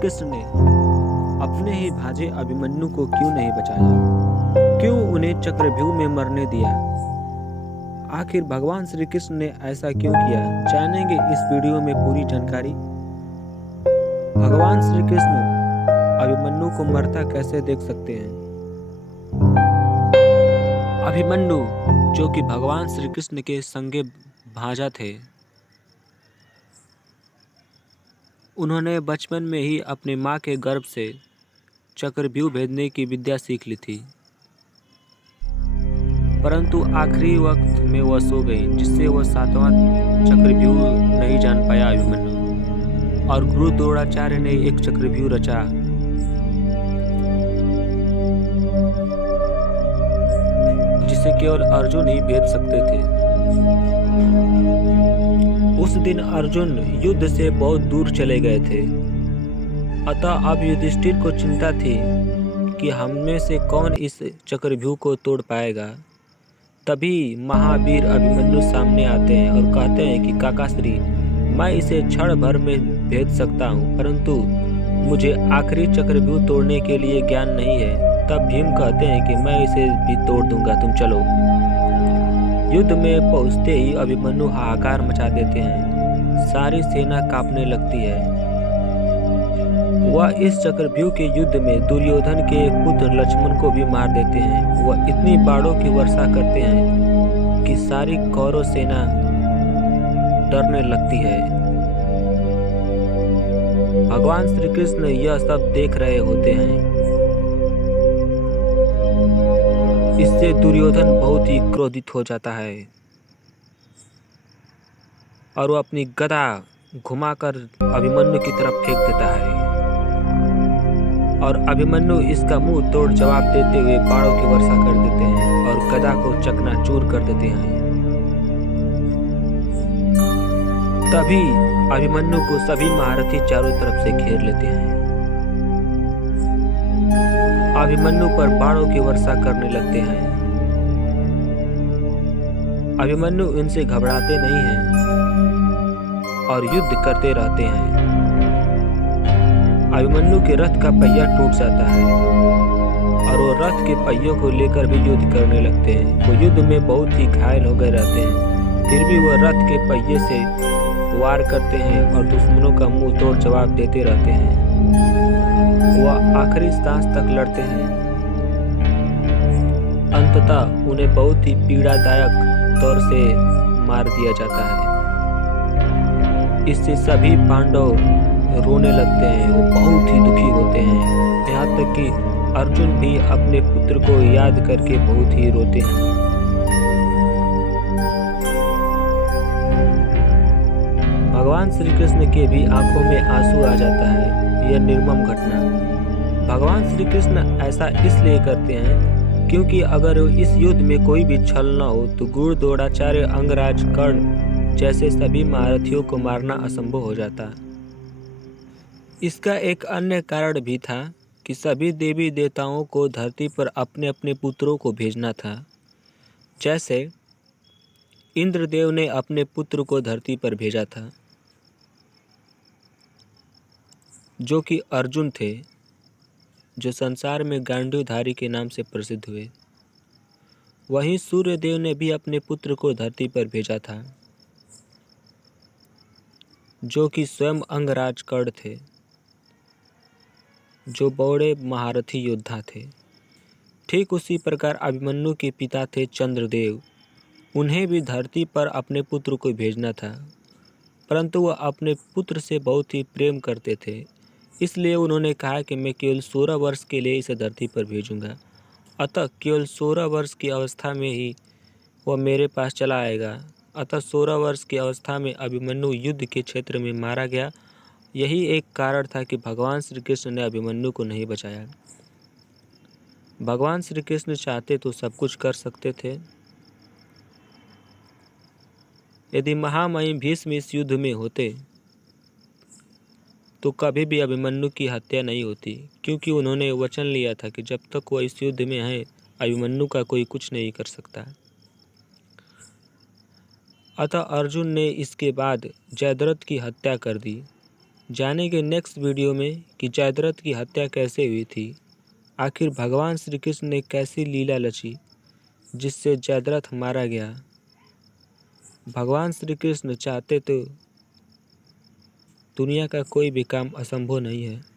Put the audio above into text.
कृष्ण ने अपने ही भांजे अभिमन्यु को क्यों नहीं बचाया? क्यों उन्हें चक्रव्यूह में मरने दिया? आखिर भगवान श्री कृष्ण ने ऐसा क्यों किया? जानेंगे इस वीडियो में पूरी जानकारी। भगवान श्री कृष्ण अभिमन्यु को मरता कैसे देख सकते हैं? अभिमन्यु जो कि भगवान श्री कृष्ण के संगे भांजा थे, उन्होंने बचपन में ही अपनी माँ के गर्भ से चक्रव्यूह भेदने की विद्या सीख ली थी, परंतु आखिरी वक्त में वह सो गई, जिससे वह सातवां चक्रव्यूह नहीं जान पाया अभिमन्यु। और गुरु द्रोणाचार्य ने एक चक्रव्यूह रचा, जिसे केवल अर्जुन ही भेद सकते थे। उस दिन अर्जुन युद्ध से बहुत दूर चले गए थे, अतः अब युधिष्ठिर को चिंता थी कि हम में से कौन इस चक्रव्यूह को तोड़ पाएगा। तभी महावीर अभिमन्यु सामने आते हैं और कहते हैं कि काकाश्री, मैं इसे क्षण भर में भेद सकता हूँ, परंतु मुझे आखिरी चक्रव्यूह तोड़ने के लिए ज्ञान नहीं है। तब भीम कहते हैं कि मैं इसे भी तोड़ दूंगा, तुम चलो। युद्ध में पहुंचते ही अभिमन्यु हाहाकार मचा देते हैं, सारी सेना कांपने लगती है। वह इस चक्रव्यूह के युद्ध में दुर्योधन के पुत्र लक्ष्मण को भी मार देते हैं। वह इतनी बाणों की वर्षा करते हैं कि सारी कौरव सेना डरने लगती है। भगवान श्री कृष्ण यह सब देख रहे होते हैं। इससे दुर्योधन बहुत ही क्रोधित हो जाता है और वह अपनी गदा घुमाकर अभिमन्यु की तरफ फेंक देता है, और अभिमन्यु इसका मुंह तोड़ जवाब देते हुए बाणों की वर्षा कर देते हैं और गदा को चकनाचूर कर देते हैं। तभी अभिमन्यु को सभी महारथी चारों तरफ से घेर लेते हैं। अभिमन्यु पर बाणों की वर्षा करने लगते हैं। अभिमन्यु इनसे घबराते नहीं हैं और युद्ध करते रहते हैं। अभिमन्यु के रथ का पहिया टूट जाता है और वो रथ के पहियों को लेकर भी युद्ध करने लगते हैं। वो युद्ध में बहुत ही घायल हो गए रहते हैं, फिर भी वह रथ के पहिए से वार करते हैं और दुश्मनों का मुंह तोड़ जवाब देते रहते हैं। वह आखिरी सांस तक लड़ते हैं। अंततः उन्हें बहुत ही पीड़ादायक तौर से मार दिया जाता है। इससे सभी पांडव रोने लगते हैं, वो बहुत ही दुखी होते हैं। यहाँ तक कि अर्जुन भी अपने पुत्र को याद करके बहुत ही रोते हैं। भगवान श्री कृष्ण के भी आंखों में आंसू आ जाता है। यह निर्मम घटना भगवान श्री कृष्ण ऐसा इसलिए करते हैं क्योंकि अगर इस युद्ध में कोई भी छल न हो तो गुरु द्रोणाचार्य, अंगराज, कर्ण जैसे सभी महारथियों को मारना असंभव हो जाता। इसका एक अन्य कारण भी था कि सभी देवी देवताओं को धरती पर अपने अपने पुत्रों को भेजना था। जैसे इंद्रदेव ने अपने पुत्र को धरती पर भेजा था, जो कि अर्जुन थे, जो संसार में गांडीवधारी के नाम से प्रसिद्ध हुए। वहीं सूर्यदेव ने भी अपने पुत्र को धरती पर भेजा था, जो कि स्वयं अंगराज कर्ण थे, जो बड़े महारथी योद्धा थे। ठीक उसी प्रकार अभिमन्यु के पिता थे चंद्रदेव। उन्हें भी धरती पर अपने पुत्र को भेजना था, परंतु वह अपने पुत्र से बहुत ही प्रेम करते थे। इसलिए उन्होंने कहा कि मैं केवल 16 वर्ष के लिए इसे धरती पर भेजूंगा। अतः केवल 16 वर्ष की अवस्था में ही वह मेरे पास चला आएगा। अतः 16 वर्ष की अवस्था में अभिमन्यु युद्ध के क्षेत्र में मारा गया। यही एक कारण था कि भगवान श्री कृष्ण ने अभिमन्यु को नहीं बचाया। भगवान श्री कृष्ण चाहते तो सब कुछ कर सकते थे। यदि महामहिम भीष्म इस युद्ध में होते तो कभी भी अभिमन्यु की हत्या नहीं होती, क्योंकि उन्होंने वचन लिया था कि जब तक वह इस युद्ध में है अभिमन्यु का कोई कुछ नहीं कर सकता। अतः अर्जुन ने इसके बाद जयद्रथ की हत्या कर दी, जानेंगे नेक्स्ट वीडियो में कि जयद्रथ की हत्या कैसे हुई थी। आखिर भगवान श्री कृष्ण ने कैसी लीला रची जिससे जयद्रथ मारा गया। भगवान श्री कृष्ण चाहते तो दुनिया का कोई भी काम असंभव नहीं है।